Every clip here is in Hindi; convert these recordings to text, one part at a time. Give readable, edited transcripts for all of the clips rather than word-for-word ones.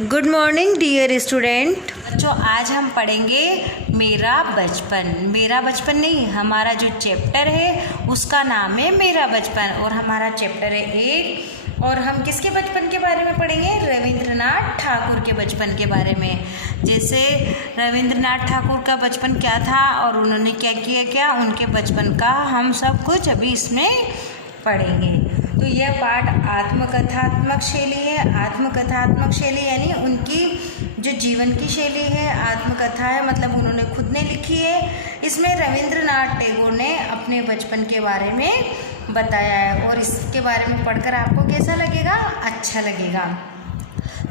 Good morning dear student. बच्चों आज हम पढ़ेंगे मेरा बचपन। मेरा बचपन नहीं, हमारा जो चैप्टर है उसका नाम है मेरा बचपन और हमारा चैप्टर है 1। और हम किसके बचपन के बारे में पढ़ेंगे? रविंद्रनाथ ठाकुर के बचपन के बारे में। जैसे रविंद्रनाथ ठाकुर का बचपन क्या था और उन्होंने क्या किया, क्या उनके बचपन का हम सब कुछ अभी इसमें पढ़ेंगे। तो यह पाठ आत्मकथात्मक शैली है। आत्मकथात्मक शैली यानी उनकी जो जीवन की शैली है, आत्मकथा है मतलब उन्होंने खुद ने लिखी है। इसमें रविंद्रनाथ टैगोर ने अपने बचपन के बारे में बताया है और इसके बारे में पढ़कर आपको कैसा लगेगा? अच्छा लगेगा।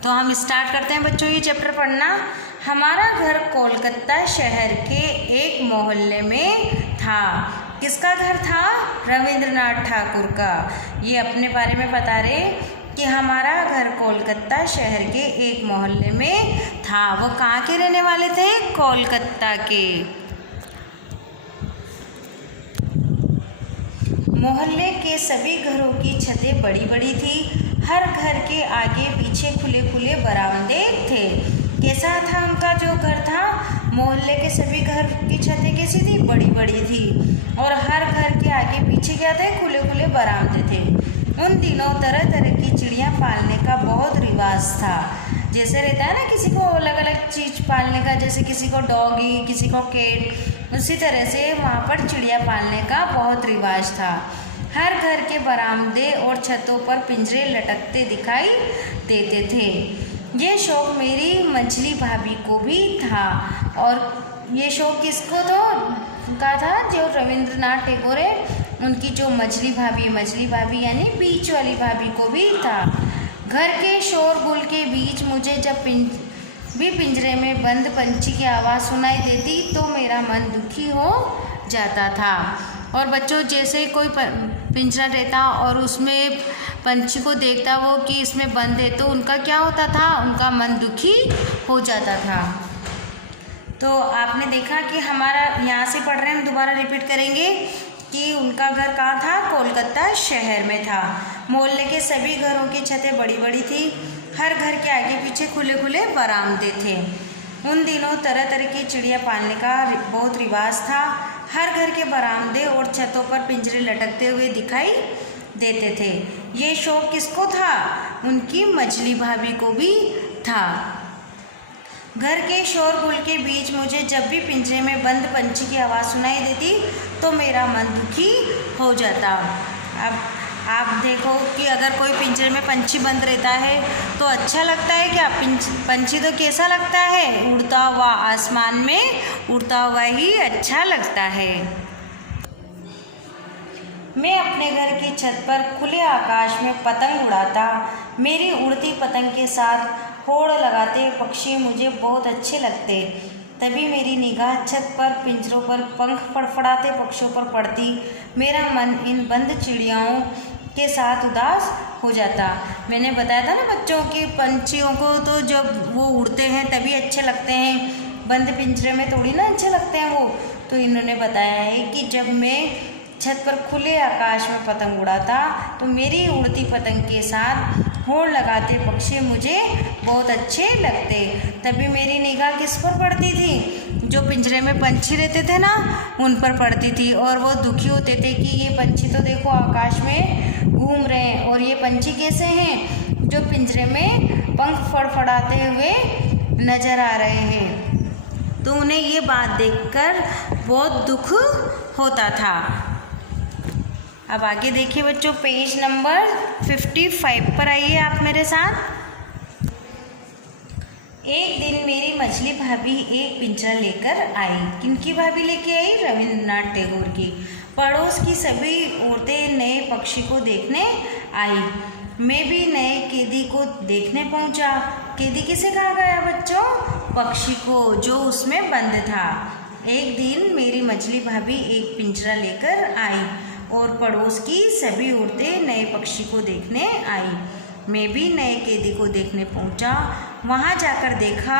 तो हम स्टार्ट करते हैं बच्चों ये चैप्टर पढ़ना। हमारा घर कोलकाता शहर के एक मोहल्ले में था। किसका घर था? रविंद्रनाथ ठाकुर का। ये अपने बारे में बता रहे कि हमारा घर कोलकाता शहर के एक मोहल्ले में था। वो कहाँ के रहने वाले थे? कोलकाता के। मोहल्ले के सभी घरों की छतें बड़ी बड़ी थी। हर घर के आगे पीछे खुले खुले बरामदे थे। कैसा था उनका जो घर था? मोहल्ले के सभी घर की छतें कैसी थी? बड़ी बड़ी थी और हर घर के आगे पीछे क्या थे? खुले खुले बरामदे थे। उन दिनों तरह तरह की चिड़ियाँ पालने का बहुत रिवाज था। जैसे रहता है ना किसी को अलग अलग चीज़ पालने का, जैसे किसी को डॉगी, किसी को कैट, उसी तरह से वहाँ पर चिड़िया पालने का बहुत रिवाज था। हर घर के बरामदे और छतों पर पिंजरे लटकते दिखाई देते थे। ये शौक मेरी मछली भाभी को भी था। और ये शौक किसको का था? जो रविंद्रनाथ टैगोर है उनकी जो मछली भाभी यानी बीच वाली भाभी को भी था। घर के शोरगुल के बीच मुझे जब पिंजरे में बंद पंछी की आवाज़ सुनाई देती तो मेरा मन दुखी हो जाता था। और बच्चों जैसे कोई पिंजरा रहता और उसमें पंछी को देखता वो कि इसमें बंद है तो उनका क्या होता था? उनका मन दुखी हो जाता था। तो आपने देखा कि हमारा यहाँ से पढ़ रहे हैं, हम दोबारा रिपीट करेंगे कि उनका घर कहाँ था? कोलकाता शहर में था। मोहल्ले के सभी घरों की छतें बड़ी बड़ी थी। हर घर के आगे पीछे खुले खुले बरामदे थे। उन दिनों तरह तरह की चिड़िया पालने का बहुत रिवाज था। हर घर के बरामदे और छतों पर पिंजरे लटकते हुए दिखाई देते थे। ये शौक किसको था? उनकी मछली भाभी को भी था। घर के शोरगुल के बीच मुझे जब भी पिंजरे में बंद पंछी की आवाज़ सुनाई देती तो मेरा मन दुखी हो जाता। अब आप देखो कि अगर कोई पिंजरे में पंछी बंद रहता है तो अच्छा लगता है क्या? पंछी तो कैसा लगता है? उड़ता हुआ, आसमान में उड़ता हुआ ही अच्छा लगता है। मैं अपने घर की छत पर खुले आकाश में पतंग उड़ाता। मेरी उड़ती पतंग के साथ होड़ लगाते पक्षी मुझे बहुत अच्छे लगते। तभी मेरी निगाह छत पर पिंजरों पर पंख फड़फड़ाते पक्षियों पर पड़ती। मेरा मन इन बंद चिड़ियाओं के साथ उदास हो जाता। मैंने बताया था ना बच्चों कि पंछियों को तो जब वो उड़ते हैं तभी अच्छे लगते हैं, बंद पिंजरे में थोड़ी ना अच्छे लगते हैं वो। तो इन्होंने बताया है कि जब मैं छत पर खुले आकाश में पतंग उड़ाता तो मेरी उड़ती पतंग के साथ होड़ लगाते पक्षी मुझे बहुत अच्छे लगते। तभी मेरी निगाह किस पर पड़ती थी? जो पिंजरे में पंछी रहते थे ना उन पर पड़ती थी और वो दुखी होते थे कि ये पंछी तो देखो आकाश में घूम रहे हैं और ये पंछी कैसे हैं? जो पिंजरे में पंख फड़फड़ाते हुए नजर आ रहे हैं। तो उन्हें ये बात देखकर बहुत दुख होता था। अब आगे देखिए बच्चों, पेज नंबर 55 पर आइए आप मेरे साथ। एक दिन मेरी मछली भाभी एक पिंजरा लेकर आई। किनकी भाभी लेके आई? रविंद्रनाथ टैगोर की। पड़ोस की सभी औरतें नए पक्षी को देखने आई। मैं भी नए कैदी को देखने पहुंचा। कैदी किसे कहा गया बच्चों? पक्षी को जो उसमें बंद था। एक दिन मेरी मछली भाभी एक पिंजरा लेकर आई और पड़ोस की सभी औरतें नए पक्षी को देखने आई। मैं भी नए कैदी को देखने पहुंचा। वहां जाकर देखा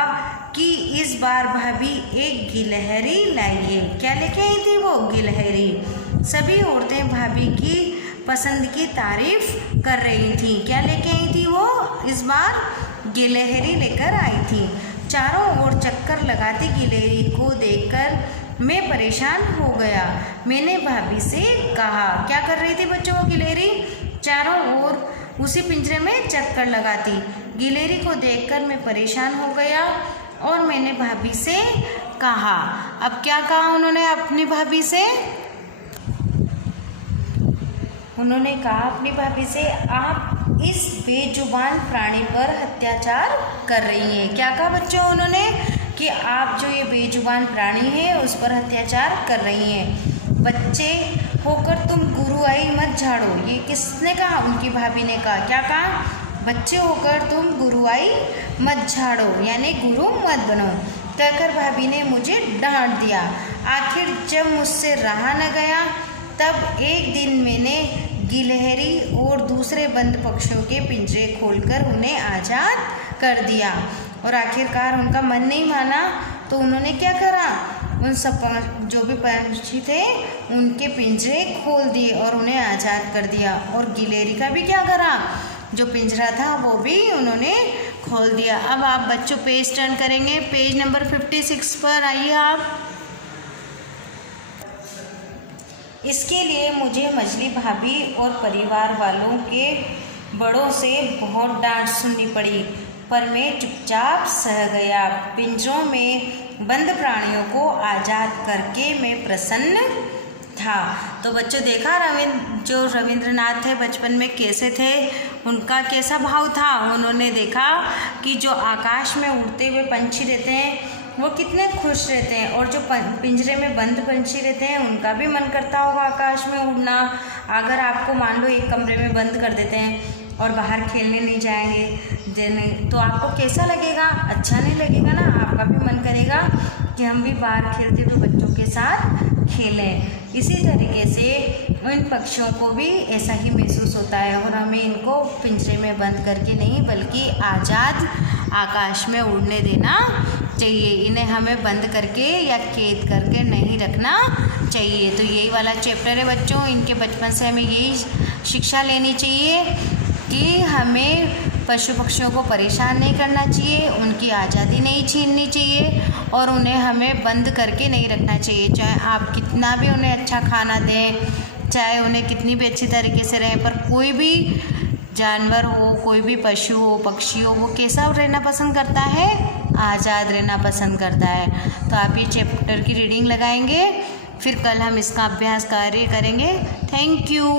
कि इस बार भाभी एक गिलहरी लाई है। क्या लेके आई थी वो? गिलहरी। सभी औरतें भाभी की पसंद की तारीफ कर रही थी। क्या लेके आई थी वो इस बार? गिलहरी लेकर आई थी। चारों ओर चक्कर लगाती गिलहरी को देखकर मैं परेशान हो गया। मैंने भाभी से कहा, क्या कर रही थी बच्चों वो गिलहरी? चारों ओर उसी पिंजरे में चक्कर लगाती। गिलहरी को देखकर मैं परेशान हो गया और मैंने भाभी से कहा। अब क्या कहा उन्होंने अपनी भाभी से? उन्होंने कहा अपनी भाभी से, आप इस बेजुबान प्राणी पर अत्याचार कर रही हैं। क्या कहा बच्चों उन्होंने? कि आप जो ये बेजुबान प्राणी है उस पर अत्याचार कर रही हैं। बच्चे होकर तुम गुरुआई मत झाड़ो। ये किसने कहा? उनकी भाभी ने कहा। क्या कहा? बच्चे होकर तुम गुरुआई मत झाड़ो, यानी गुरु मत बनो, कहकर भाभी ने मुझे डांट दिया। आखिर जब मुझसे रहा न गया तब एक दिन मैंने गिलहरी और दूसरे बंद पक्षियों के पिंजरे खोलकर उन्हें आज़ाद कर दिया। और आखिरकार उनका मन नहीं माना तो उन्होंने क्या करा? उन सब जो भी पक्षी थे उनके पिंजरे खोल दिए और उन्हें आज़ाद कर दिया। और गिलहरी का भी क्या करा? जो पिंजरा था वो भी उन्होंने खोल दिया। अब आप बच्चों पेज टर्न करेंगे, पेज नंबर 56 पर आइए आप। इसके लिए मुझे मछली भाभी और परिवार वालों के बड़ों से बहुत डांट सुननी पड़ी, पर मैं चुपचाप सह गया। पिंजरों में बंद प्राणियों को आज़ाद करके मैं प्रसन्न था। तो बच्चों देखा जो रविंद्रनाथ थे बचपन में कैसे थे, उनका कैसा भाव था। उन्होंने देखा कि जो आकाश में उड़ते हुए पंछी रहते हैं वो कितने खुश रहते हैं, और जो पिंजरे में बंद पंछी रहते हैं उनका भी मन करता होगा आकाश में उड़ना। अगर आपको मान लो एक कमरे में बंद कर देते हैं और बाहर खेलने नहीं जाएंगे तो आपको कैसा लगेगा? अच्छा नहीं लगेगा ना। आपका भी मन करेगा कि हम भी बाहर खेलते हुए बच्चों के साथ खेलें। इसी तरीके से इन पक्षियों को भी ऐसा ही महसूस होता है, और हमें इनको पिंजरे में बंद करके नहीं बल्कि आज़ाद आकाश में उड़ने देना चाहिए। इन्हें हमें बंद करके या कैद करके नहीं रखना चाहिए। तो यही वाला चैप्टर है बच्चों। इनके बचपन से हमें यही शिक्षा लेनी चाहिए कि हमें पशु पक्षियों को परेशान नहीं करना चाहिए, उनकी आज़ादी नहीं छीननी चाहिए, और उन्हें हमें बंद करके नहीं रखना चाहिए। चाहे आप कितना भी उन्हें अच्छा खाना दें, चाहे उन्हें कितनी भी अच्छी तरीके से रहें, पर कोई भी जानवर हो, कोई भी पशु हो, पक्षी हो, वो कैसा रहना पसंद करता है? आज़ाद रहना पसंद करता है। तो आप ये चैप्टर की रीडिंग लगाएंगे, फिर कल हम इसका अभ्यास कार्य करेंगे। Thank you.